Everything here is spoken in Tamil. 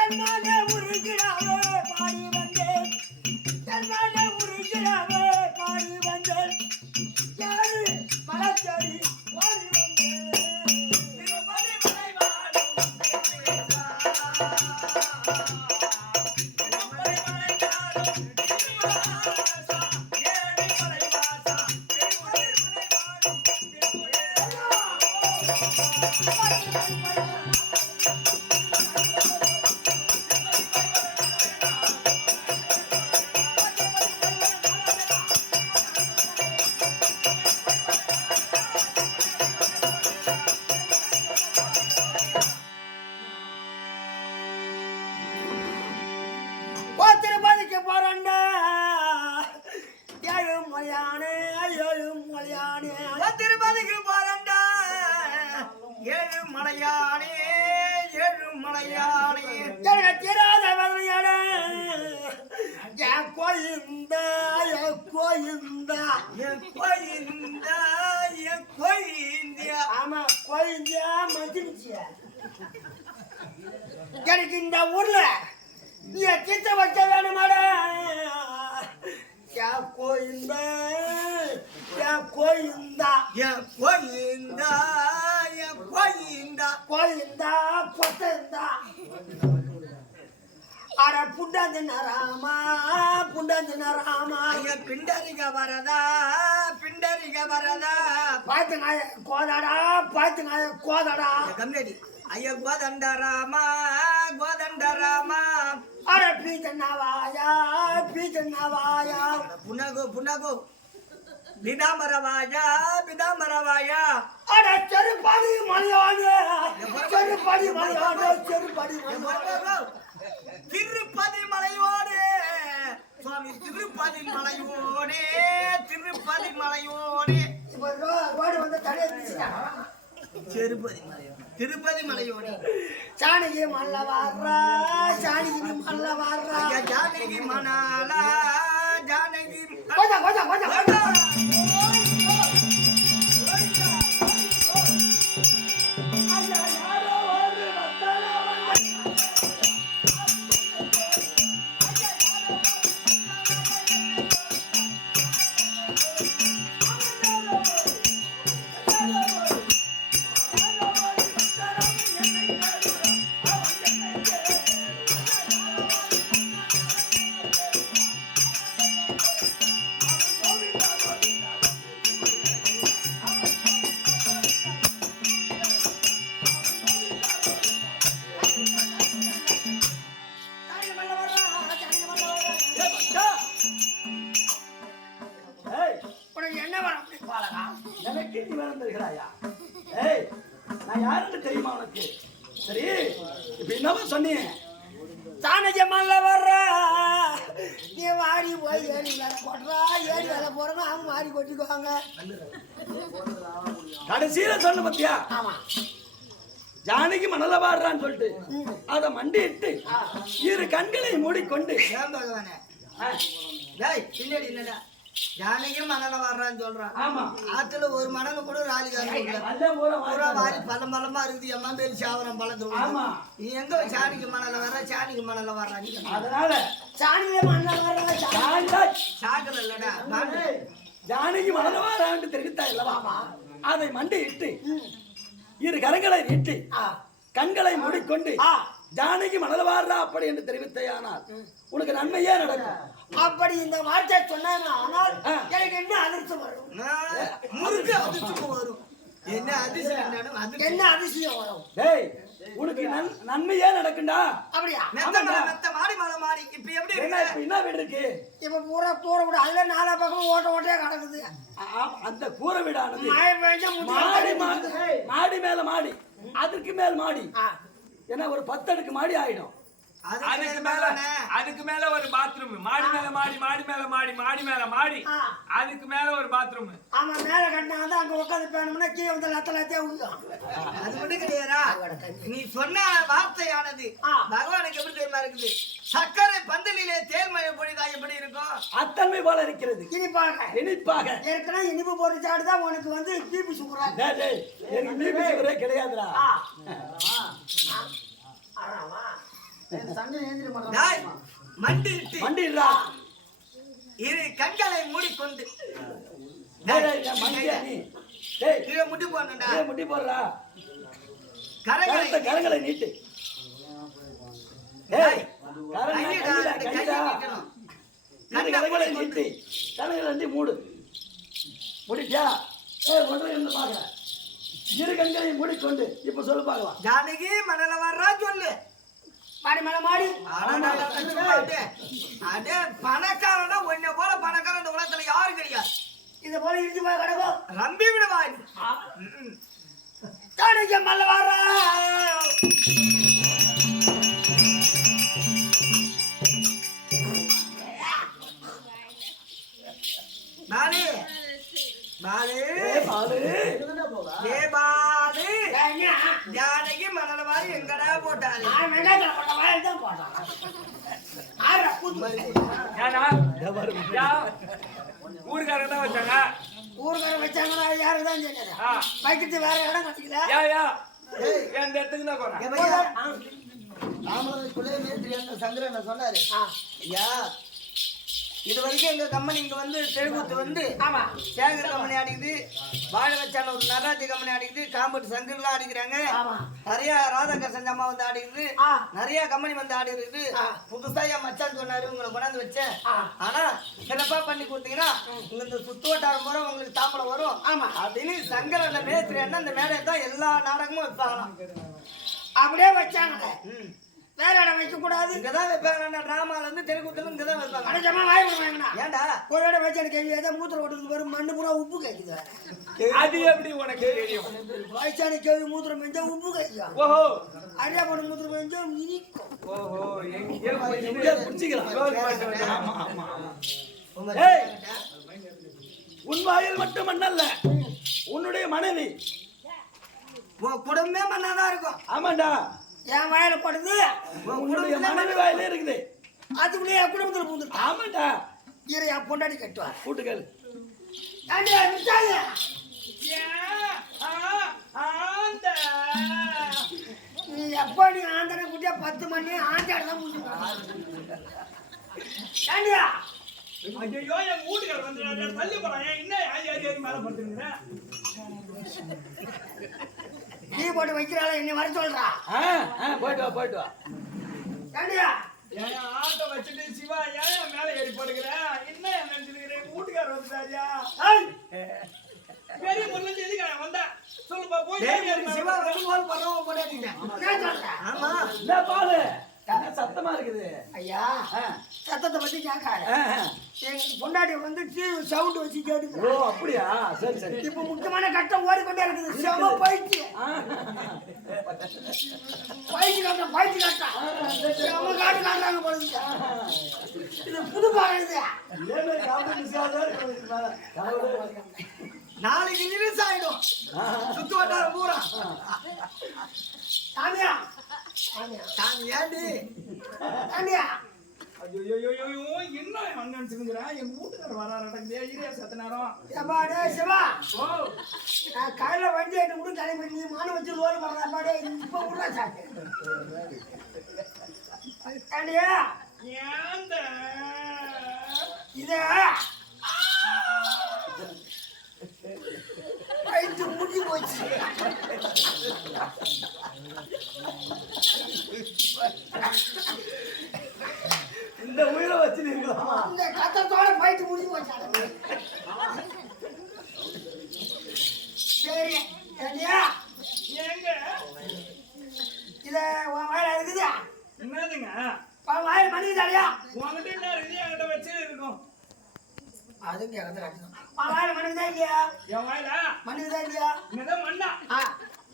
என்னே உருகிறாவே பாடி வந்த திருப்பதிக்கு போறண்டா ஏழுமலையானே ஏழுமலையானே திராத வரையாட கோயிந்தா கோயிந்தா கோயிந்தா கோயிந்தியா ஆமா கோயிந்தியா மதிச்சியா எனக்கு இந்த ஊர்ல நீ கிட்ட வச்ச வேணுமாடா क्या कोइंदा क्या कोइंदा या कोइंदा या कोइंदा कोइंदा कोइंदा अरे पुंडन रामा ये पिंडरी का बरदा पातंगा कोदाड़ा गमनेडी अయ్య గోదండరామా అరే పీజన్నవాయా పునగో బిదామరవాయా అరే చెరుపడి మలయాడే తిరుపతి మలయోడే స్వామి తిరుపతి మలయోడే రోడ్ வந்து தடையா திருப்பதி மலையோடி ஜானகி மல்லவாரா ஜானகி மணாலா ஜானகி நான் யாருன்னு தெரியுமா உனக்கு? சரி, இப்ப என்னவா சொன்னீங்க? சாணக்கிய மல்ல வர்ற நீ வாடி போய் ஏறி வேலை போடுறா, ஏறி வேலை போறோம் அவங்க மாறி கொட்டிக்குவாங்க. கடைசியில சொன்ன பத்தியா? ஆமா, ஜானகி மணல வாடுறான்னு சொல்லிட்டு அதை மண்டிட்டு இரு கண்களை மூடிக்கொண்டு பின்னாடி என்னடா ஜானகி மணல வர்றான்னு சொல்றான். ஆமா, ஆத்துல ஒரு மணல் கூட வாரி பள்ளமா இருக்குது. எம்மா பேரு சாவரம் பழந்துரும். நீ எங்க சாணிக்கு மணல வர்ற அதனால சாணியில மணல வர்ற சாக்கல இல்லடா ஜானகி மணல வர்றான்னு தெரிவித்தா இல்லவா? அதை மண்டிட்டு இரு கரங்களை நீட்டி கண்களை மூடிக்கொண்டு ஜானகி மணல வாடுறா அப்படி என்று தெரிவித்தையானால் உனக்கு நன்மையே நடக்கும். அப்படி இந்த வார்த்தை சொன்னால் எனக்கு என்ன அதிர்ஷ்டம் வரும்? அதிர்ஷ்டம் வரும். என்ன அதிசயம் வரும்? டேய், உனக்கு நன்மையே நடக்கும்டா. அப்படியா? மாடி இப்ப எப்படி என்ன வீடு இருக்கு? இப்ப பூரா கூரை வீடு, அதுல நாலா பக்கம் ஓட்டையா கிடக்குது. அந்த கூரை வீடானது மாடி மேல மாடி, அதுக்கு மேல் மாடி, ஏன்னா ஒரு 10 அடுக்கு மாடி ஆயிடும். அதுக்கு மேல ஒரு பாத்ரூம், மாடி மேல மாடி அதுக்கு மேல ஒரு பாத்ரூம். ஆமா, மேல கட்டினா அங்க உட்காந்து போனோம்னா கீழே வந்து லத்தே விழும். அது மட்டும் கிடையாதா? நீ சொன்ன வார்த்தையானது பகவானுக்கு எப்படி தெரியுமா இருக்குது? சக்கரை பந்தலிலே தேர்மழை பொழிதா எப்படி இருக்கும்? அத்தன்மை போல இருக்கிறது. இனிப்பாக ஏற்கனவே இனிப்பு போட்டு சாடுதான் உனக்கு வந்து பிபி சுகரா? எனக்கு பிபி சுகரே கிடையாதுடா. மண்டிடுறா இரு கண்களை மூடிக்கொண்டு முட்டி போடுறா. கரங்களை நீட்டு. கரங்களை நீட்டி கரங்களை மூடு. முடிச்சா ஒன்று பாக்குறேன். இரு கண்களை மூடிக்கொண்டு இப்ப சொல்லு பார்க்கலாம். ஜானகி மணல வர்றா சொல்லு. மாடி மேல மாடி. அடே பணக்காரனா உன்னை போல பணக்காரன் இந்த உலகத்துல யாரும் கிடையாது. இத போல இருந்து போய் கிடக்கும். ரம்பி விடுவா நீ. ஜானகி மல்ல வர்றா. பாலு பாலு பாலு ஏ பாலு ஜானகி மணல வாரி எங்கடா போட்டாரு? நான் வெங்காயத்துல போட்ட வாயில தான் போட்டான். ஆறா கூத்து. ஊருக்காரங்க தான் வச்சாங்க. ஊர்காரன் வச்சாங்கன்னா யாருக்கு தான் தெரியாது. வைக்கிறது வேற இடம் கட்டிக்கல. எந்த இடத்துக்கு தான் போறேன். ராமலகுலே மேத்ரி அந்த சங்கரன் சொன்னாரு, ஐயா இது வரைக்கும் எங்க கம்பெனி இங்க வந்து தெருக்கூத்து வந்து ஆமா சேகர் கம்பெனி அடிக்குது, வாழ வச்சான ஒரு நடராஜ கம்பெனி அடிக்குது, காம்பட்டு சங்கர்லாம் அடிக்கிறாங்க, ஆமா நிறைய ராதாகிருஷ்ணன் அம்மா வந்து ஆடிக்குது, நிறைய கம்பெனி வந்து ஆடி இருக்குது. புதுசா என் மச்சான் சொன்னாரு உங்களை கொண்டாந்து வச்சேன், ஆனா சிறப்பா பண்ணி கொடுத்தீங்கன்னா உங்க இந்த சுத்து வட்டாரம் போற உங்களுக்கு தாம்பலம் வரும். ஆமா அப்படின்னு சங்கரன் மேத்ரி அண்ணன் அந்த மேடையை தான் எல்லா நாடகமும் வைப்பாங்களாம். அப்படியே வச்சாங்க. வேற இடம் வைக்க கூடாது. இங்கதான் வைப்பாங்க. டிராமால இருந்து தெருக்கூத்துல இங்கதான் வைப்பாங்க. அடைச்சமா வாய் பண்ணுவாங்கண்ணா. ஏண்டா ஒரு இடம் வச்சு கேள்வி ஏதோ மூத்திரம் ஓட்டுறது வரும் மண்ணு பூரா உப்பு கேட்குது. அது எப்படி உனக்கு தெரியும்? வயசான கேள்வி மூத்திரம் பெஞ்சா உப்பு கேட்கும். ஓஹோ அரியா போன மூத்திரம் பெஞ்சா இனிக்கும். ஓஹோ எங்க எங்க புடிச்சிக்கலாம். ஆமா ஆமா ஏய், உன் வாயில் மட்டும் மண்ணல்ல, உன்னுடைய மனைவி உன் குடும்பமே மண்ணாதான் இருக்கும். ஆமாண்டா, என் வாயில போடுது உன்னுடைய மனைவி வாயிலே இருக்குது. அதுக்குள்ளே என் குடும்பத்துல பூந்துருக்கு. ஆமாண்டா, இரு என் பொண்டாடி கட்டுவார். கூட்டுகள் ஏண்டி விட்டாங்க? நீ எப்போ நீ ஆந்தனை குட்டியா 10 மணி ஆண்டாடு தான் முடிஞ்சுக்க. ஏண்டியா ஐயோ என் வீட்டுக்கார வந்து தள்ளி போறான். என்ன ஆதி மேல படுத்துருங்க. நீ போட்டு வைக்கிறாள என்ன வர சொல்றா? போயிட்டு வா போயிட்டு வா. ஏண்டியா ஏன் ஆட்டோ வச்சுட்டு சிவா ஏன் மேல ஏறி போடுகிற? என்ன நினைச்சிருக்கிறேன்? வீட்டுக்கார வந்துட்டாரியா? பெரிய முருகன் எதுக்காக வந்தா சொல்லுப்பா. போய் சிவா வந்து போன் பண்றவங்க போடாதீங்க. என்ன சொல்ற? ஆமா என்ன பாலு என்ன சத்தமா இருக்குது? ஐயா சத்தத்தை பத்தி கேட்காரு. ஆ. எங்க பொண்டாட்டி வந்து டிவி சவுண்ட் வச்சு ஓ கேட்டுக்கிறா. அப்படியா, சரி சரி. இப்ப முக்கியமான கட்டம் ஓடிக்கொண்டே இருக்குது. செம பயிற்சி பயிற்சி கட்டம் பயிற்சி கட்டம் செம காட்டு காட்டுறாங்க போல. இது புது பாடம் இது. நாளைக்கு நிமிஷம் ஆயிடும் சுத்து வட்டாரம் பூரா. சாமியா சாமியா சாமி ஏண்டி சாமியா ஐயோ என்ன நினைச்சிருக்கிறேன்? எங்க வீட்டுக்கார வராடே ஏரியா சத்த நேரம். எப்பாடே சிவா ஓ நான் காலைல வண்டி எடுத்து கூட தலைமை நீ மான வச்சு லோடு போடுற அப்பாடே இப்ப விடுறா சாக்கு. ஏண்டியா ஏந்த இத பயிற்சி முடிஞ்சு போச்சு. இந்த உயிரை வச்சு இருக்கலாமா? இந்த கத்தத்தோட பயிற்சி முடிஞ்சு போச்சு. சரி ஏண்டியா எங்க இத உன் வாயில இருக்குது. என்னதுங்க? உன் வாயில மணிக்குதாடியா? உங்ககிட்ட என்ன இருக்குது? என்கிட்ட வச்சு இருக்கும். அதுவும் கேட்கறது உன் வாயில மணிக்குதா இல்லையா? என் வாயில மணிக்குதா இல்லையா? இங்கதான் மண்ணா.